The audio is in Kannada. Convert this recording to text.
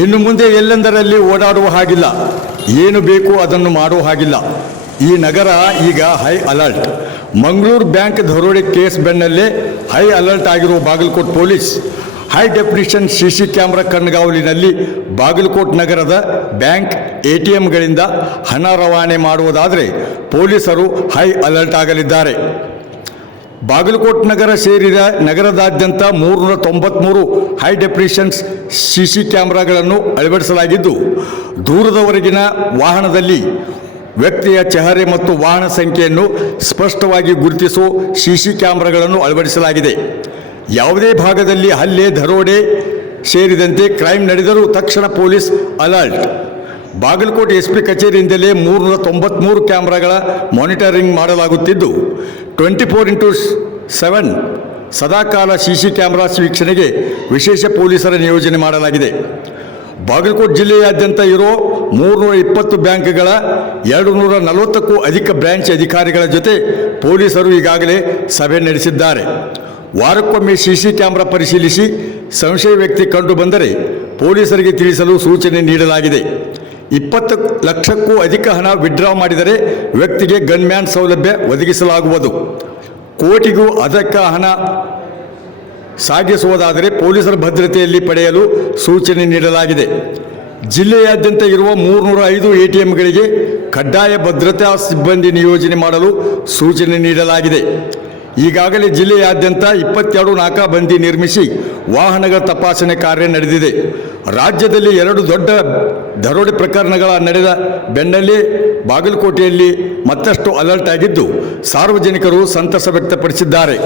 ಇನ್ನು ಮುಂದೆ ಎಲ್ಲೆಂದರಲ್ಲಿ ಓಡಾಡುವ ಹಾಗಿಲ್ಲ. ಏನು ಬೇಕು ಅದನ್ನು ಮಾಡುವ ಹಾಗಿಲ್ಲ. ಈ ನಗರ ಈಗ ಹೈ ಅಲರ್ಟ್. ಮಂಗಳೂರು ಬ್ಯಾಂಕ್ ದರೋಡೆ ಕೇಸ್ ಬೆನ್ನಲ್ಲೇ ಹೈ ಅಲರ್ಟ್ ಆಗಿರುವ Bagalkot police. High definition C C camera ಕಣ್ಗಾವಲಿನಲ್ಲಿ Bagalkot ನಗರದ ಬ್ಯಾಂಕ್ ಎ ಟಿ ಎಂಗಳಿಂದ ಹಣ ರವಾನೆ ಮಾಡುವುದಾದರೆ ಪೊಲೀಸರು ಹೈ ಅಲರ್ಟ್ ಆಗಲಿದ್ದಾರೆ. ಬಾಗಲಕೋಟ್ ನಗರ ಸೇರಿದ ನಗರದಾದ್ಯಂತ ಮೂರುನೂರ ತೊಂಬತ್ಮೂರು ಹೈ ಡೆಪ್ರಿಷನ್ಸ್ ಸಿ ಸಿ ಕ್ಯಾಮ್ರಾಗಳನ್ನು ಅಳವಡಿಸಲಾಗಿದ್ದು, ದೂರದವರೆಗಿನ ವಾಹನದಲ್ಲಿ ವ್ಯಕ್ತಿಯ ಚಹರೆ ಮತ್ತು ವಾಹನ ಸಂಖ್ಯೆಯನ್ನು ಸ್ಪಷ್ಟವಾಗಿ ಗುರುತಿಸುವ ಸಿ ಸಿ ಕ್ಯಾಮ್ರಾಗಳನ್ನು ಅಳವಡಿಸಲಾಗಿದೆ. ಯಾವುದೇ ಭಾಗದಲ್ಲಿ ಹಲ್ಲೆ, ದರೋಡೆ ಸೇರಿದಂತೆ ಕ್ರೈಮ್ ನಡೆದರೂ ತಕ್ಷಣ police alert Bagalkote S P ಕಚೇರಿಯಿಂದಲೇ ಮೂರುನೂರ ತೊಂಬತ್ಮೂರು ಕ್ಯಾಮ್ರಾಗಳ ಮಾನಿಟರಿಂಗ್ ಮಾಡಲಾಗುತ್ತಿದ್ದು ಟ್ವೆಂಟಿ ಫೋರ್ ಇಂಟು ಸೆವೆನ್ ಸದಾಕಾಲ ಸಿ ಸಿ ಕ್ಯಾಮ್ರಾಸ್ ವೀಕ್ಷಣೆಗೆ ವಿಶೇಷ ಪೊಲೀಸರ ನಿಯೋಜನೆ ಮಾಡಲಾಗಿದೆ. ಬಾಗಲಕೋಟೆ ಜಿಲ್ಲೆಯಾದ್ಯಂತ ಇರೋ ಮೂರುನೂರ ಇಪ್ಪತ್ತು ಬ್ಯಾಂಕ್ಗಳ ಎರಡು ನೂರ ನಲವತ್ತಕ್ಕೂ ಅಧಿಕ ಬ್ರಾಂಚ್ ಅಧಿಕಾರಿಗಳ ಜೊತೆ ಪೊಲೀಸರು ಈಗಾಗಲೇ ಸಭೆ ನಡೆಸಿದ್ದಾರೆ. ವಾರಕ್ಕೊಮ್ಮೆ ಸಿ ಸಿ ಕ್ಯಾಮ್ರಾ ಪರಿಶೀಲಿಸಿ ಸಂಶಯ ವ್ಯಕ್ತಿ ಕಂಡು ಬಂದರೆ ಪೊಲೀಸರಿಗೆ ತಿಳಿಸಲು ಸೂಚನೆ ನೀಡಲಾಗಿದೆ. ಇಪ್ಪತ್ತು ಲಕ್ಷಕ್ಕೂ ಅಧಿಕ ಹಣ ವಿಡ್ರಾ ಮಾಡಿದರೆ ವ್ಯಕ್ತಿಗೆ ಗನ್ಮ್ಯಾನ್ ಸೌಲಭ್ಯ ಒದಗಿಸಲಾಗುವುದು. ಕೋಟಿಗೂ ಅಧಿಕ ಹಣ ಸಾಗಿಸುವುದಾದರೆ ಪೊಲೀಸರ ಭದ್ರತೆಯಲ್ಲಿ ಪಡೆಯಲು ಸೂಚನೆ ನೀಡಲಾಗಿದೆ. ಜಿಲ್ಲೆಯಾದ್ಯಂತ ಇರುವ ಮೂರುನೂರ ಐದು ಎ ಟಿ ಎಂಗಳಿಗೆ ಕಡ್ಡಾಯ ಭದ್ರತಾ ಸಿಬ್ಬಂದಿ ನಿಯೋಜನೆ ಮಾಡಲು ಸೂಚನೆ ನೀಡಲಾಗಿದೆ. ಈಗಾಗಲೇ ಜಿಲ್ಲೆಯಾದ್ಯಂತ ಇಪ್ಪತ್ತೆರಡು ನಾಕಾಬಂದಿ ನಿರ್ಮಿಸಿ ವಾಹನಗಳ ತಪಾಸಣೆ ಕಾರ್ಯ ನಡೆದಿದೆ. ರಾಜ್ಯದಲ್ಲಿ ಎರಡು ದೊಡ್ಡ ದರೋಡೆ ಪ್ರಕರಣಗಳ ನಡೆದ ಬೆನ್ನಲ್ಲೇ ಬಾಗಲಕೋಟೆಯಲ್ಲಿ ಮತ್ತಷ್ಟು ಅಲರ್ಟ್ ಆಗಿದ್ದು ಸಾರ್ವಜನಿಕರು ಸಂತಸ ವ್ಯಕ್ತಪಡಿಸಿದ್ದಾರೆ.